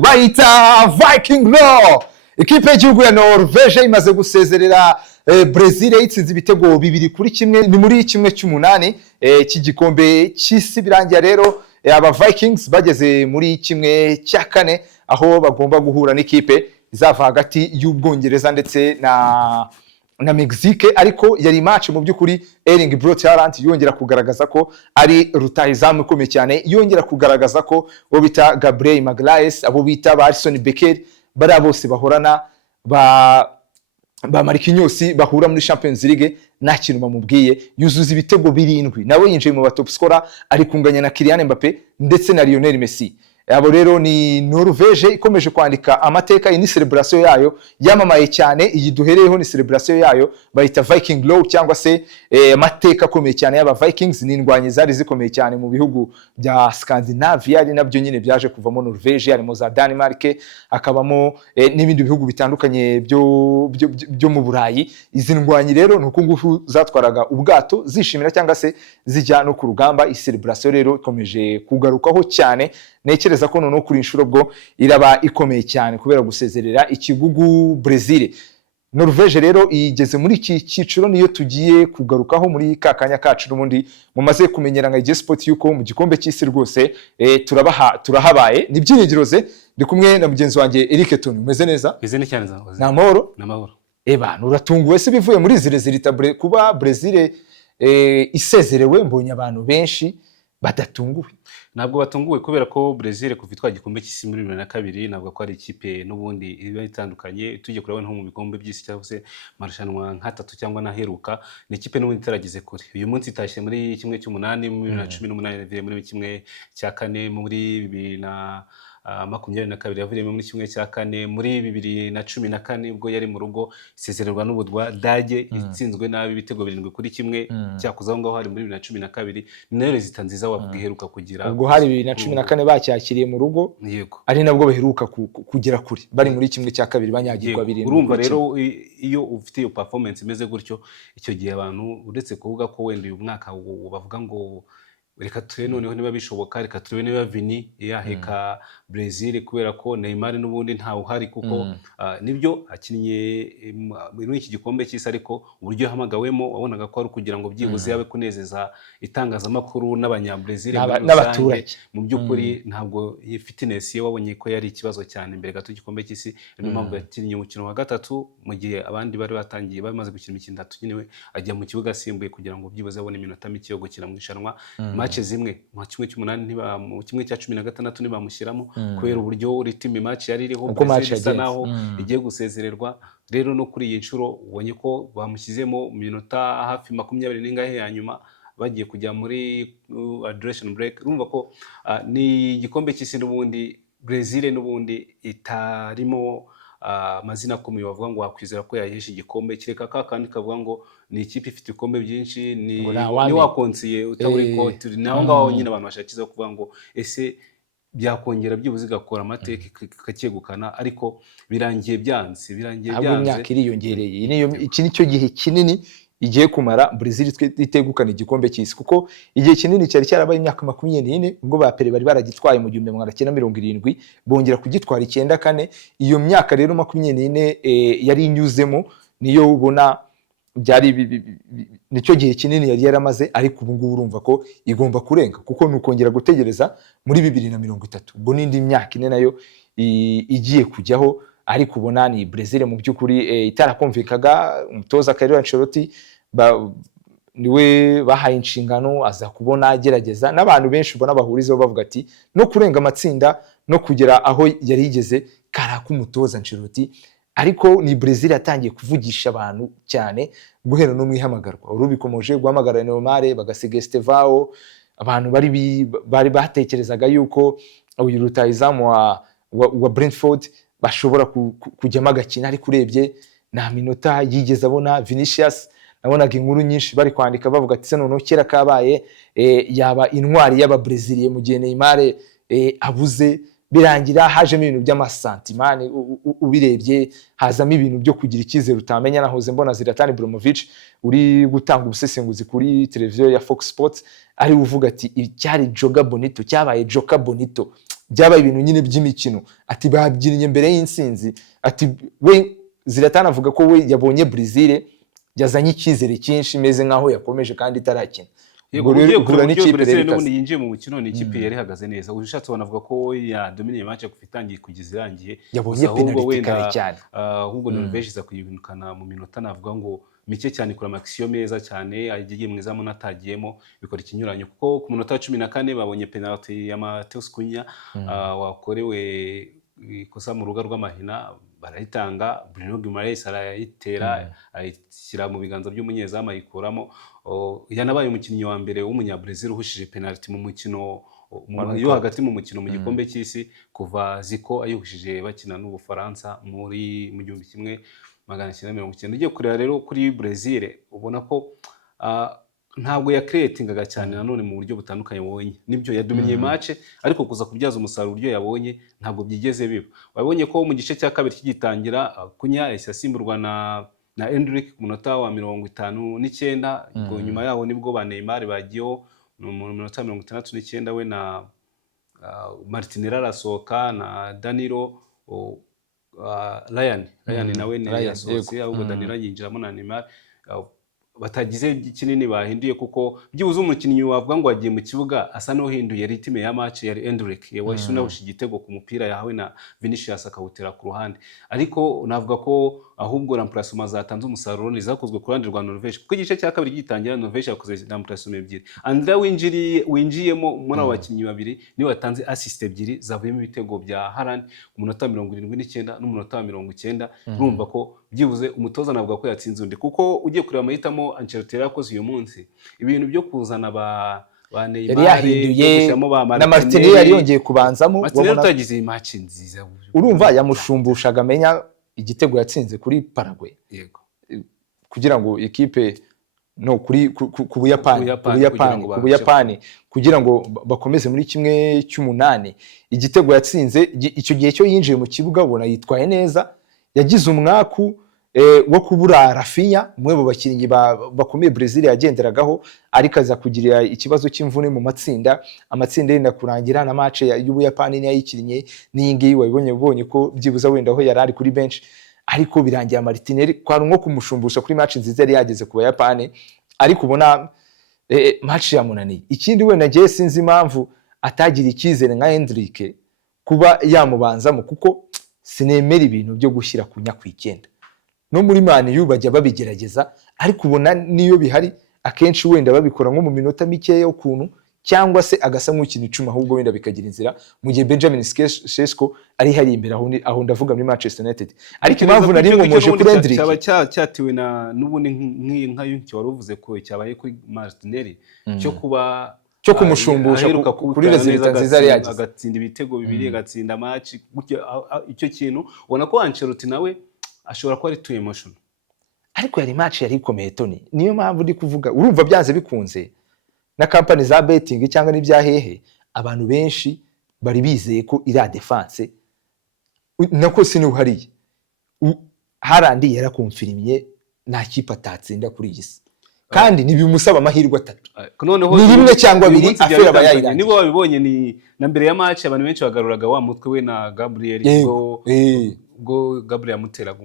Bayita Viking Law. Ikipe y'igihugu ya Norvege imaze gusezerera Brazil yitsinze ibitego 2-1 ni muri kimwe cy'umunani cy'igikombe cy'isi. Birangiye rero aba Vikings bageze muri kimwe cya kane aho bagomba guhura n'ikipe izava hagati y'Ubwongereza ndetse na Mexique, ariko yari match mu by'ukuri Erling Braut Haaland yongera kugaragaza ko ari rutahizamu ikomeye cyane, yongera kugaragaza ko bo bita Gabriel Magalhaes, abo bita ba Alisson Becker, bari bose bahorana ba Marquinhos bahura muri Champions League nta kintu bamubwiye, yuzuza ibitego 7, nawe yinjiye mu top scorer ari kunganya na Kylian Mbappé ndetse na Lionel Messi. Abo rero ni Norvege ikomeje kwandika amateka. Iyi ni celebration yayo yamamaye cyane, iyi duhereyeho ni celebration yayo bayita Viking Law cyangwa se amateka akomeye cyane y'aba Vikings. Ni indwanyi zari zikomeye cyane mu bihugu bya Scandinavia, ari nabyo nyine byaje kuvamo Norvege, harimo za Denmark, akabamo n'ibindi bihugu bitandukanye byo mu Burayi. Izi ndwanyi rero nuko ngufu zatwaraga ubwato zishimira cyangwa se zijya no ku rugamba. Iyi celebration rero ikomeje kugarukaho cyane, nekereza ko noneho kuri inshuro bwo iraba ikomeye cyane kubera gusezerera ikigugu Brazil. Norvege rero igeze muri iki cyiciro niyo tugiye kugarukaho muri kakanya kacu n'ubundi mumaze kumenyera nka Sport yuko mu gikombe cy'isi rwose turahabaye. Ni byiringiroze ndi kumwe na mugenzi wanjye Eric Tony. Umeze neza? Meze neza cyane zahoze. Namahoro? Namahoro. Nuratunguwe se bivuye muri zirezirita kuba Brazil isezerewe? Mbonye abantu benshi badatunguwe. Ntabwo batunguwe kubera ko Brazil kuva itwa gikombe cy'isi muri 2002 ntabwo ko ari ikipe n'ubundi iba itandukanye. Tujye kureba nko mu bikombe by'isi cyangwa se marushanwa nka 3 cyangwa naheruka, ni ikipe n'ubundi itaragize kure. Uyu munsi itashye muri kimwe cy'umunani muri 2018, muri kimwe cya kane muri 2022 yavuyemo muri kimwe cya kane, muri 2014 ubwo yari mu rugo isezererwa n'Ubudwa Dage itsinzwe nabi ibitego 7-1 cyakuzaho ngaho hari muri 2012. Nayo rezita nziza wabiheruka kugira ubwo hari 2014 bacyakiriye mu rugo, yego ari nabwo baheruka kugera kuri bari muri kimwe cya kabiri banyagirwa 7. Urumva rero iyo ufite iyo performance imeze gutyo, icyo gihe abantu uretse kuvuga ko wenda uyu mwaka bavuga ngo reka turebe noneho niba bishoboka, reka turebe niba Vini yaheka Brazil kubera ko Neymar n'ubundi ntawe uhari kuko nibyo akinnye muri iki gikombe cy'isi, ariko uburyo yahamagawemo wabonaga ko ari kugira ngo byibuze yabe kunezeza itangazamakuru n'abanyabrazil n'abaturage. Mu by'ukuri ntabwo fitness ye wabonye ko yari ikibazo cyane mbere gato igikombe cy'isi, niyo mpamvu yakinnye umukino wa gatatu mu gihe abandi bari batangiye bamaze gukina imikino 3 nyine ajya mu kibuga asimbuye kugira ngo byibuze abone iminota mike yo gukina mu ishanwa. Match zimwe mu kimwe cy'umunani mu kimwe cya 16 nibamushyiramo kubera uburyo ritime match yari iriho isa naho igiye gusezererwa. Rero no kuri iyi nshuro ubonye ko bamushyizemo mu minota hafi 20 n'ingahe ya nyuma bagiye kujya muri hydration break. Urumva ko ni igikombe cy'isi n'ubundi Brazil n'ubundi itarimo amazina akomeye bavuga ngo wakwizera ko yahesha igikombe, kireka kandi kavuga ngo ni ikipe ifite ibikombe byinshi, ni wakonsiye utawuri ko naho ngaho nyine abantu bashakiza kuvuga ngo ese byakongera byibuze gakora amateka kakegukana, ariko birangiye byanze imyaka iriyongereye. Iki nicyo gihe kinini igiye kumara Brazil itegukana igikombe cy'isi, kuko igihe kinini cyari cyarabaye imyaka 24 ubwo ba Pele bari baragitwaye mu 1970 bongera kugitwara 94. Iyo myaka rero 24 yari inyuzemo niyo ubona byari nicyo gihe kinini yari yaramaze, ariko ubu ngubu urumva ko igomba kurenga kuko nukongera gutegereza muri 2030 ubwo n'indi myaka ine nayo igiye kujyaho. Ariko ubona ni Brazil mu by'ukuri itarakumvikaga. Umutoza Carlo Ancelotti niwe bahaye inshingano aza kubona agerageza, n'abantu benshi ubona bahurizaho bavuga ati no kurenga amatsinda no kugera aho yari yigeze karaka umutoza Ancelotti. Ariko ni Brazil yatangiye kuvugisha abantu cyane guhera no mwihamagarwa. Urubikomoje guhamagara Neymar bagasiga Estevao, abantu bari batekerezaga yuko uyu rutahizamu wa Brentford bashobora kujyamo agakina, ariko urebye nta minota yigeze abona. Vinicius nabonaga inkuru nyinshi bari kwandika bavuga ati se noneho kera kabaye yaba intwari y'aba Brazilian mu gihe Neymar abuze birangira hajemo ibintu by'amasantimani ubirebye hazamo ibintu byo kugira icyizere utamenya. Nahoze mbona Zlatan Ibrahimovic uri gutanga ubusesenguzi kuri televiziyo ya Fox Sports ari uvuga ati icyari Joga Bonito cyabaye Joka Bonito, byabaye ibintu nyine by'imikino, ati babyinnye mbere y'insinzi. Ati we Zlatan avuga ko we yabonye Brazil yazanye icyizere cyinshi meze nkaho yakomeje kandi itarakina. Gura n'ikipe rero n'ubundi yinjiye mu mukino ni ikipe yari ihagaze neza. Ushatse banavuga ko ya dominiye match kufitangiye kugeza irangiye, yabonye penalty kare cyane. Ahubwo Norvège iza kuyibinukana mu minota navuga ngo mike cyane kuri amakisiyo meza cyane, agiye mwiza mu natagiyemo bikora ikinyuranyo, kuko ku minota 14 babonye penalty ya Mateus Cunha wakorewe ikosa mu ruga rw'amahina, barayitanga. Bruno Guimaraes arayitera ayishyira mu biganza by'umunyezamu ayikuramo. Yanabaye umukinnyi wa mbere w'umunyabrazil uhushije penalty mu mukino yo hagati mu mukino mu gikombe cy'isi kuva Zico ayuhushije bakina n'Ubufaransa mu 1990. Ugiye kureba rero kuri Brazil ubona ko ntabwo ya creatingaga cyane nanone mu buryo butandukanye. Wabonye nibyo yadominiye match, ariko kuza kubyaza umusaruro uryo yabonye ntabwo byigeze biba. Wabonye ko mu gice cya kabiri kigitangira Cunha yasimburwa na Endrick ku munota wa 59, ubwo nyuma yaho nibwo ba Neymar bagiyeho mu munota 69 we na Martinelli arasohoka na Danilo Ryan nawe ne yasohotse, ahubwo Danilo yinjiramo na Neymar. Batagize kinini bahinduye, kuko byibuze umukinnyi wavuga ngo agiye mu kibuga asa no hinduye ritime ya match yari Endrick yawashuna igitego ku mupira yahawe na Vinicius akawutera ku ruhande. Ariko navuga ko ahubwo remplacement zatanze umusaruro nizakozwe ku ruhande rwa Norvège, kuko igice cya kabiri gitangira Norvège yakoze remplacement ebyiri. Andrea winjiyemo muri abo bakinnyi babiri niwe watanze assist ebyiri zavuyemo ibitego bya Haaland ku munota 79 n'umunota 90. Urumva ko byibuze umutoza navuga ko yatsinze undi, kuko ugiye kureba amahitamo Ancelotti yakoze uyu munsi ibintu byo kuzana ba Neymar yahinduye na Martinelli yari yongeye kubanzamo. Martinelli tagize match nziza, urumva yamushumbushaga amenya igitego yatsinze kuri Paraguay, yego, kugira ngo equipe no kuri ku Buyapani kugira ngo bakomeze muri kimwe cy'umunani. Igitego yatsinze icyo gihe cyo yinjiye mu kibuga ubona yitwaye neza, yagize umwaku wo kubura Rafinha, umwe mu bakinnyi bakomeye Brazil yagenderagaho, ariko aza kugira ikibazo cy'imvune mu amatsinda yenda kurangira na match y'Ubuyapani ni yayikinnye n'iyingiyi wabonye ko byibuza wenda aho yari ari kuri bench, ariko birangira Martinelli kwari nko kumushumbusha kuri match nziza yari yageze ku Bayapani, ariko ubona match yamunaniye. Ikindi wenda ngiye sinzi impamvu atagira icyizere nka Endrick kuba yamubanzamo, kuko sinemera ibintu byo gushyira ku nyakwikenda. No muri Man U bajya babigerageza, ariko ubona niyo bihari akenshi wenda babikora nko mu minota mikeya ukuntu, cyangwa se agasa nk'ukina icuma ahubwo wenda bikagira inzira, mu gihe Benjamin Sesko ari hari imbere aho ndavuga muri Manchester United. Ariko impamvu nari ngomoje kuri Endrick cyaba cyatiwe na n'ubundi nka yunki wari uvuze ko cyabaye kuri Martinelli cyo kumushumbusha kuri resultat nziza yari yagize, agatsinda ibitego bibiri, agatsinda match. Icyo kintu ubona ko Ancelotti nawe ashobora kuba ari too emotional, ariko yari match yari ikomeye Tony. Niyo mpamvu ndi kuvuga, urumva byanze bikunze na company za betting cyangwa n'ibya hehe, abantu benshi bari bizeye ko ira defense nako sinuhariye Haaland yarakonfirimye nta kipe atatsinda kuri iyi si, kandi nibimusaba amahirwe 3 ni rimwe cyangwa 2 afera abayiranye. Nibo babibonye ni na mbere ya match abantu benshi bagaruraga wa mutwe we na Gabriel ubwo Gabriel amuteraga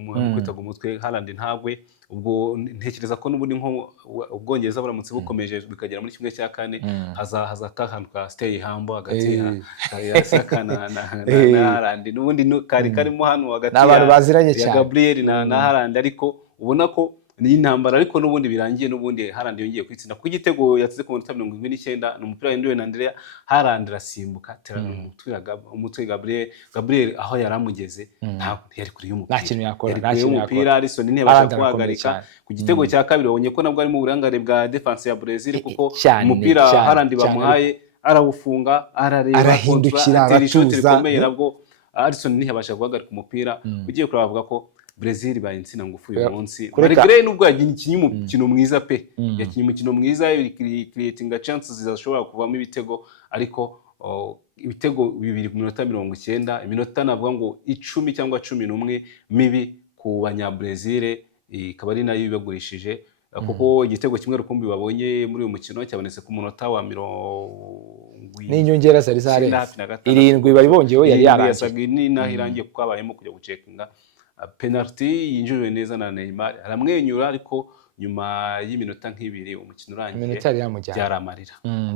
umutwe Haaland ntagwe. Ubwo ntekereza ko n'ubundi nko Ubwongereza buramutse bukomeje bikagera muri kimwe cya 4 haza kahantuka stay humble hagati ya Saka na Haaland, n'ubundi kari karimo hano hagati ya Gabriel na Haaland. Ariko ubona ko ni intambara, ariko n'ubundi birangiye n'ubundi Haaland yongeye kwitsinda ku gitego yatsinze ku minota 29 n'umupira yenduwe na Andrea. Haaland arasimbuka terana umutwe Gabriel aho yaramugeze ntabwo yari kuri y'umupira. Alisson ntiyabasha guhagarika ku gitego cya kabiri. Wabonye ko nabwo ari mu burangare bwa defense ya Brazil, kuko umupira Haaland bamuhaye arawufunga, arahindukira aratuza, nabwo Alisson ntiyabasha guhagarika umupira. Ugiye kuravuga ko Brazil bayintsina ngufu uyu munsi, Marigre nubwo yagiye umukino mwiza pe, yakinnye umukino mwiza, creating chances zizashobora kuvamo ibitego, ariko ibitego 2 ku minota 90, iminota navuga ngo 10 cyangwa 11 mibi ku banya-Brazil, ikaba ari nayo ibagurishije kuko igitego kimwe rukumbi babonye muri uyu mukino cyabonetse ku munota wa 70 n'inyongera zari zarenze 7 bari bongeyeho yari yarangiye ni naho irangiye kuko abayemo kujya gucekinga penalty yinjijwe neza na Neymar, aramwenyura ariko nyuma y'iminota nk'ibiri umukino urangiye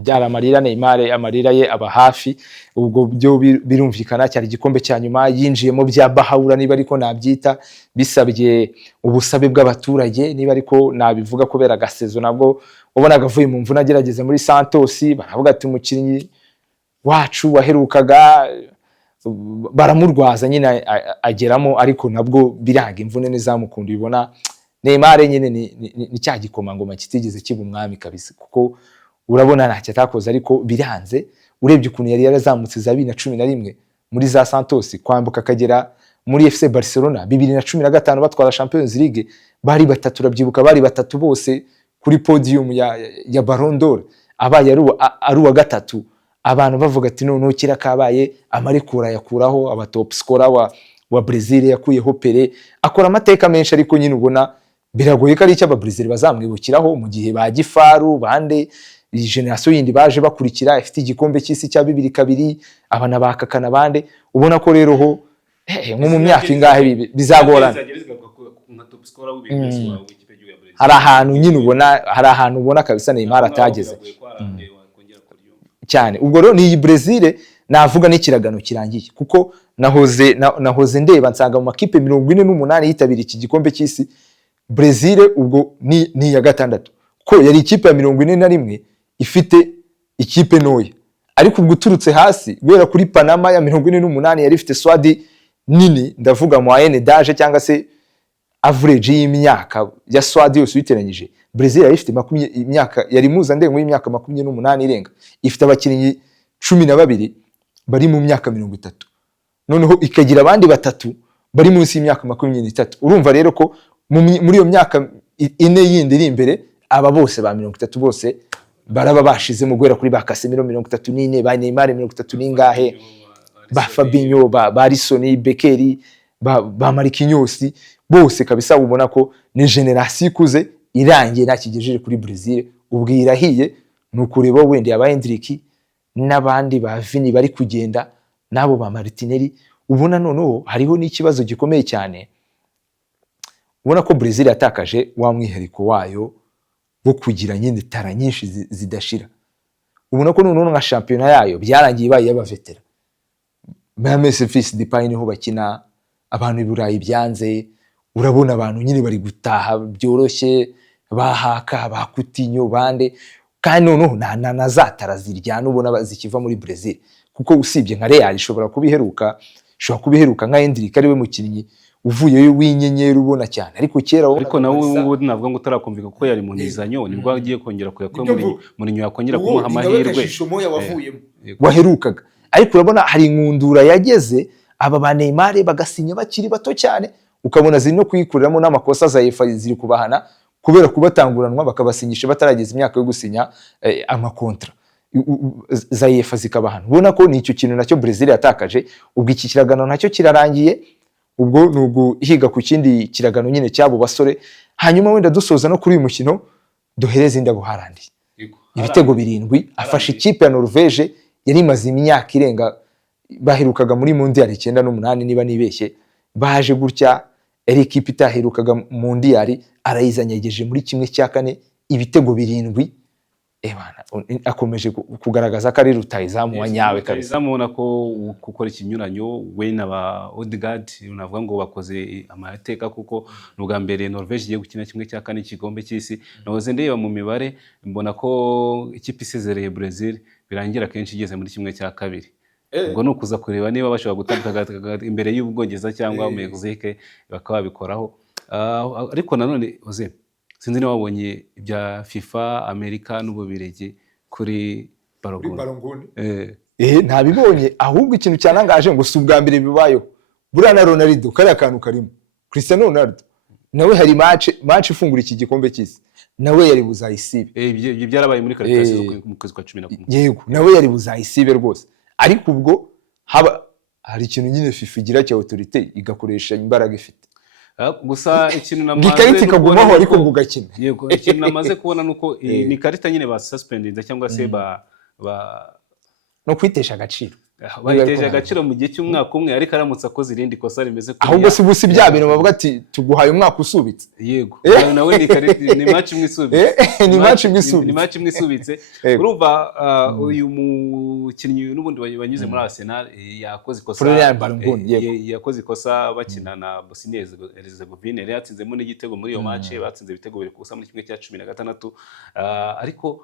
byaramarira Neymar amarira ye aba hafi. Ubwo byo birumvikana cyari igikombe cya nyuma yinjiyemo bya bahawura, niba ariko nabyita, bisabye ubusabe bw'abaturage, niba ariko nabivuga kubera gasezo nabwo ubona gavuye mu mvuna agerageza muri Santos, baravuga ati umukinnyi wacu waherukaga baramurwaza nyine ageramo, ariko nabwo biranga imvune n'izamukunda. Ubibona Neymar nyine ni cya gikomangoma kitigeze kiba umwami kabisa, kuko urabona ntacyo atakoze ariko biranze. Urebye ukuntu yari yarazamutse za 2011 muri za Santos kwambuka akagera muri FC Barcelona 2015 batwara Champions League, bari batatu, urabyibuka bari batatu bose kuri podium ya Ballon d'Or, abaye ari uwa gatatu, abantu bavuga ati noneho kira kabaye amarekura yakuraho, aba top scorer wa Brazil yakuyeho Pele, akora amateka menshi, ariko nyine ubona biragoye ko ari icyo aba-Brazil bazamwibukiraho mu gihe ba Gifaru bande iyi generation yindi baje bakurikira ifite igikombe cy'isi cya 2002, abana bakakana bande. Ubona ko rero ho nko mu myaka ingahe bizagorana, hari ahantu nyine ubona kabisa Neymar atageze cyane. Ubwo rero ni Brazil navuga n'ikiragano kirangiye, kuko nahoze ndeba nsanga mu makipe 48 yitabira iki gikombe cy'isi, Brazil ubwo ni ya gatandatu, ko yari ikipe ya 41 ifite ikipe noya, ariko ubwo uturutse hasi guhera kuri Panama ya 48 yari ifite swadi nini, ndavuga moyenne d'âge cyangwa se average y'imyaka ya swadi yose uyiteranyije. Brazil yari ifite imyaka yari muza ndengo y'imyaka 28 irenga, ifite abakinnyi 12 bari mu myaka 30, noneho ikagira abandi batatu bari munsi y'imyaka 23. Urumva rero ko muri iyo myaka ine yindi iri imbere aba bose ba 30 bose baraba bashize mu guhera kuri ba Casemiro 34, ba Neymar 30 n'ingahe, ba Fabinho, ba Alisson, Bekeri, ba Marquinhos, bose kabisa ubona ko ni generation ikuze irangiye nakigejeje kuri Brazil. Ubwirahiye nukureba wende aba Hendrick n'abandi ba Vini bari kugenda nabo ba Martinelli. Ubona noneho hariho n'ikibazo gikomeye cyane, ubona ko Brazil yatakaje wa mwihariko wayo wo kugira nyine tara nyinshi zidashira. Ubona ko noneho nka championnat yayo byarangiye baye y'abavetera, Memphis Depay niho bakina, abantu iburayi byanze, urabona abantu nyine bari gutaha byoroshye, bahaka ba Coutinho bande, kandi noneho na zatara ziryana ubona zikiva muri Brazil, kuko usibye nka Real ishobora kubiheruka nka Hendrick ari we mukinnyi uvuyeyo w'inyenyeri ubona cyane, ariko kera ariko nawe ubu navuga ngo utarakumvika kuko yari mu nizanyo, nibwo agiye kongera kuyakora muri nyuma yakongera kumuha amahirwe waherukaga. Ariko urabona hari inkundura yageze aba ba Neymar bagasinya bakiri bato cyane, ukabona ziri no kuyikuriramo n'amakosa za UEFA ziri kubahana kubera kubatanguranwa bakabasinyisha batarageza imyaka yo gusinya amakontra za UEFA zikabahana. Ubona ko ni icyo kintu nacyo Brazil yatakaje. Ubwo iki kiragano nacyo kirarangiye, ubwo nugu higa ku kindi kiragano nyine cyabo basore. Hanyuma wenda dusoza no kuri uyu mukino duhereze indabo Haaland, ibitego 7 afashe ikipe ya Norvège yari imaze imyaka irenga, baherukaga muri Mondial 98 niba nibeshye, baje gutya eri ikipe itaherukaga Mondial arayizanyegeje muri kimwe cya kane, ibitego 7. Akomeje kugaragaza ko ari rutayizamu wa nyawe kabisa. Zamubona ko gukora ikinyuranyo we na ba Odegaard unavuga ngo bakoze amateka, kuko n'ubwa mbere Norvège igiye gukina kimwe cya kane igikombe cy'isi. Nahoze ndeba mu mibare mbona ko ikipe isezereye Brazil birangira kenshi igeze muri kimwe cya kabiri. Ubwo no kuza kureba niba bashobora gutambuka imbere y'Ubwongereza cyangwa Mexique bakaba bikoraho. Ariko nanone oze sinzi niba wabonye ibya FIFA, Amerika n'Ububirigi kuri Ballon. Ntabibonye, ahubwo ikintu cyanangaje ngo si ubwa mbere bibayo. Burana Ronaldo kari akantu karimo, Cristiano Ronaldo nawe hari match ifungura iki gikombe cy'isi, nawe yari buzayisibe. Ibyo byarabaye muri qualification mu kwezi kwa 11. Yego, nawe yari buzayisibe rwose. ariko ubwo hari ikintu nyine FIFA igira cya autorité igakoresha imbaraga ifite. Gusa ikintu namaze ikarita ikagumaho ariko ngo ugakina. Yego, ikintu namaze kubona nuko ni ikarita nyine ba suspendinze cyangwa se no kwitesha agaciro. Bayiteje agaciro mu gihe cy'umwaka umwe, ariko aramutse akoze irindi kosa rimeze kuri ahubwo si busi bya bintu bavuga ati tuguhaye umwaka usubitse. Yego, nawe ni match imwe isubitse. Ni match imwe isubitse. Urumva uyu mukinnyi n'ubundi banyuze muri Arsenal yakoze ikosa bakina na Bosnia Herzegovina, yari yatsinzemo n'igitego muri iyo match, batsinze ibitego biri kusa muri kimwe cya 16. Ariko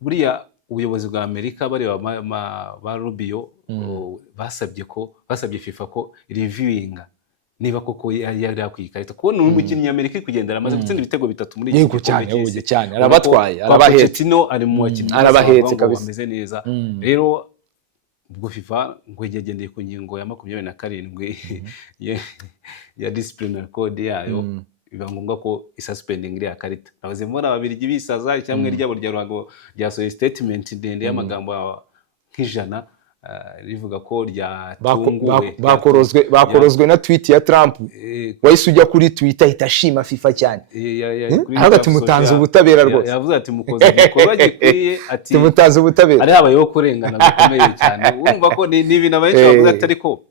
buriya ubuyobozi bwa Amerika bareba ba Rubio basabye FIFA ko reviewinga niba koko yari yakwikarita kubona umukinnyi Amerika kugendera amaze gutsinda ibitego 3 muri iki gikombe cyane arabatwaye arabahetse ari mu bakinnyi arabahetse kabisa bameze neza. Rero ubwo FIFA ngo yagendeye ku ngingo ya 27 ya disciplinary code yayo, biba ngombwa ko isuspending iriya karita. Nabaze mbona ababirigi bisaza cyangwa ryabo rya ruhago ryasohoye statement ndende y'amagambo nk'ijana rivuga ko ryatunguwe bakorozwe na tweet ya Trump. Wahise ujya kuri Twitter itashima FIFA cyane ahubwo tumutanze ubutabera rwose. Yavuze ati mukoze igikorwa gikwiye, ati tumutanze ubutabera, ari habayeho kurengana bikomeye cyane. Urumva ko ni ibintu abenshi bavuze atari ko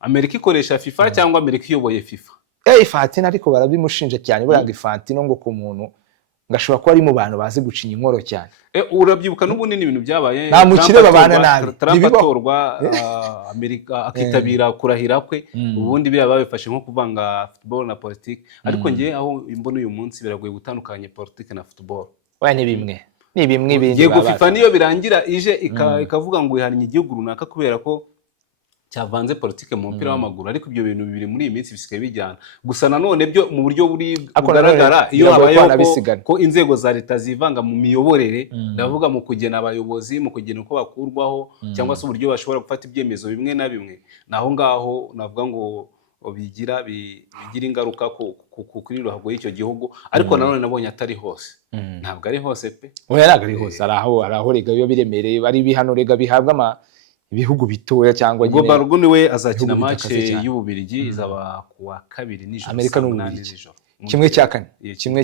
Amerika ikoresha FIFA cyangwa Amerika iyoboye FIFA. Infantino ariko barabimushinja cyane, buranga Infantino ngo ku muntu ngashobora ko ari mu bantu bazi gucinya inkoro cyane. Urabyibuka n'ubundi n'ibintu byabaye, nta mukire babana nabi, Trump atorwa Amerika akitabira kurahira kwe, ubundi biriya babifashe nko kuvanga football na politiki. Ariko ngiye aho imbona uyu munsi biragoye gutandukanya politiki na football. Ni bimwe ibindi. Yego, FIFA niyo birangira ije ikavuga ngo ihanye igihugu runaka kubera ko cyavanze politike mu mupira w'amaguru, ariko ibyo bintu bibiri muri iyi minsi bisigaye bijyana. Gusa nanone byo mu buryo bugaragara iyo habayeho ko inzego za leta zivanga mu miyoborere, ndavuga mu kugena abayobozi, mu kugena uko bakurwaho, cyangwa se uburyo bashobora gufata ibyemezo bimwe na bimwe, naho ngaho navuga ngo bigira ingaruka kuri ruhago y'icyo gihugu. Ariko nanone nabonye atari hose, ntabwo ari hose pe. Oya, ntabwo ari hose, araho rega iyo biremereye bari bihano rega bihabwa ibihugu bitoya cyangwa nyine. Baruguni we azakina match y'Ububirigi izaba kuwa 2 nijoro, Amerika n'Ububirigi kimwe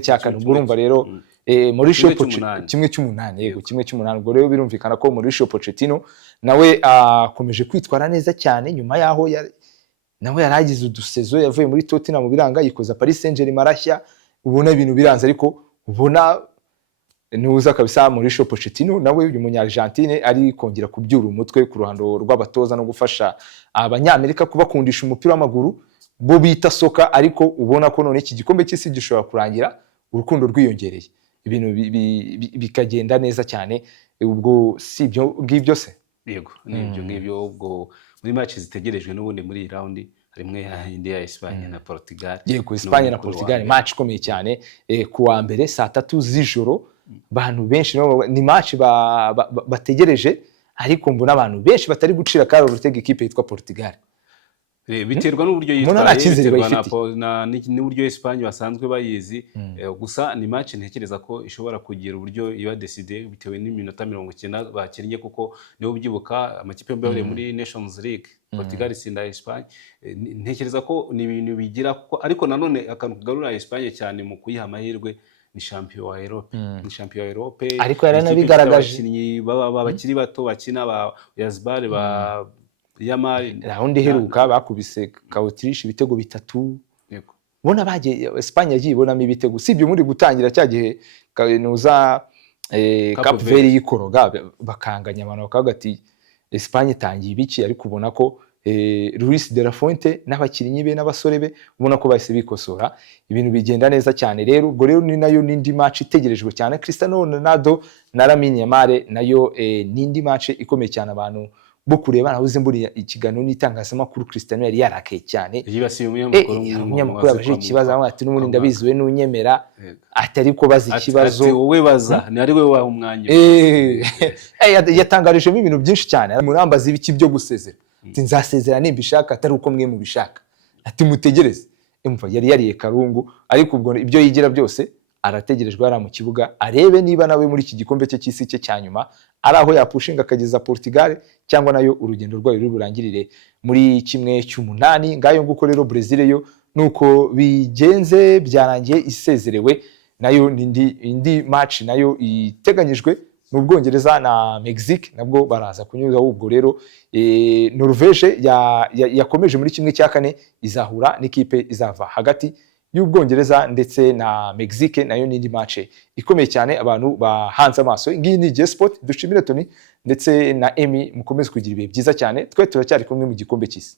cya kane. Ubwo urumva rero Mauricio Pochettino kimwe cy'umunani. Ubwo rero birumvikana ko Mauricio Pochettino nawe akomeje kwitwara neza cyane nyuma yaho nawe yaragize udusezo, yavuye muri Tottenham biranga yikoza Paris Saint-Germain marashya, ubona ibintu biranze, ariko ubona nuza kabisa Mauricio Pochettino nawe uyu munya-Argentine ari kongera kubyura umutwe ku ruhando rw'abatoza no gufasha abanyamerika kubakundisha umupira w'amaguru bo bita soka. Ariko ubona ko none iki gikombe cy'isi gishobora kurangira urukundo rwiyongereye, ibintu bikagenda neza cyane. Ubwo si ibyo ngibyo se. Yego, n'ibyo ngibyo. Ubwo muri match zitegerejwe n'ubundi muri iyi round harimwe ya Espagne na Portugal. Yego, Espagne na Portugal match ikomeye cyane ku wa mbere saa 3 z'ijoro. Bantu benshi ni match bategereje, ariko mbona abantu benshi batari gucira karo urutega ikipe yitwa Portugal. Biterwa n'uburyo yitwaye n'uburyo Espagne basanzwe bayizi. Gusa ni match ntekereza ko ishobora kugira uburyo iba decide bitewe n'iminota 90 bakinnye, kuko niho byibuka amakipe yombi yari muri Nations League, Portugal itsinda Espagne. Ntekereza ko ni ibintu bigira, ariko nanone akantu kugarura Espagne cyane mu kuyiha amahirwe ni champion wa Europe, ariko yaranabigaragaje bakiri bato bakina ba Yazbal ba Yamal. Raundi iheruka bakubise Autriche ibitego 3. Yego, ubona bagiye Espagne yagiye ibonamo ibitego, sibyo muri gutangira cyagihe nuza Cape Verde yikoroga bakanganya abantu bakavuga ati Espagne itangiye ibiki, ariko ubona ko Luis de la Fuente n'abakinnyi be n'abasore be ubona ko bahise bikosora, ibintu bigenda neza cyane. Rero ubwo rero ni nayo nindi match itegerejwe cyane. Cristiano Ronaldo na Lamine Yamal nayo nindi match ikomeye cyane abantu bo kureba. Nahuze mburi ikiganiro n'itangazamakuru, Cristiano yari yarakaye cyane, yibasiye umunyamakuru abaje ikibazo ati n'ubundi ndabizi we n'unyemera, atari ko bazi ikibazo wowe baza ni ari we wa umwanya. Yatangarijemo ibintu byinshi cyane, murambaza ibiki byo gusezera, ati nzasezera nimbishaka atari uko mwe mubishaka, ati mutegereze. Umva yari yariye karungu, ariko ubwo ibyo yigira byose arategerejwe hariya mu kibuga arebe niba nawe muri iki gikombe cye cy'isi cye cya nyuma ari aho yapushinga akageza Portugal cyangwa nayo urugendo rwayo ruri burangirire muri 1/8. Ngayo nguko rero Brazil yo nuko bigenze byarangiye isezerewe, nayo indi match nayo iteganyijwe n'Ubwongereza na Mexique, nabwo baraza kunyuza. Ubwo rero Norvège yakomeje muri 1/4 izahura n'ikipe izava hagati y'Ubwongereza ndetse na Mexique, nayo n'indi match ikomeye cyane abantu bahanze amaso. Ngiyi ni J Sport, dushimire Tony ndetse na Emi, mukomeze kugira ibihe byiza cyane, twe turacyari kumwe mu gikombe cy'isi.